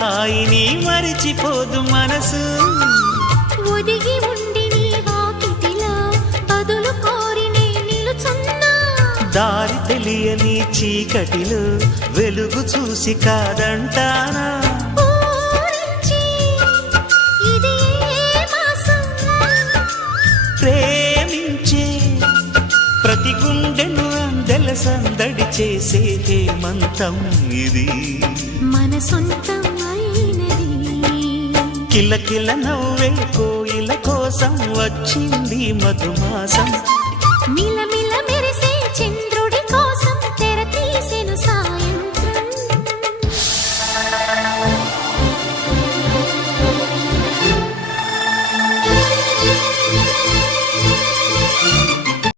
హాయిని మరిచిపోదు మనసు. ఒదిగి ఉండి నీ వాకిటిలో బదులు కోరి నే నిలుచున్నా. దారి తెలియని చీకటిలో వెలుగు చూసి కాదంటానా. ఊరించి ఇది ఏ మాసం? ప్రేమించే ప్రతి గుండెను అందెల సందడి చేసే హేమంతం ఇది. మన సొంతం అయినది. కిలకిల నవ్వే కోయిల కోసం వచ్చింది మధుమాసం.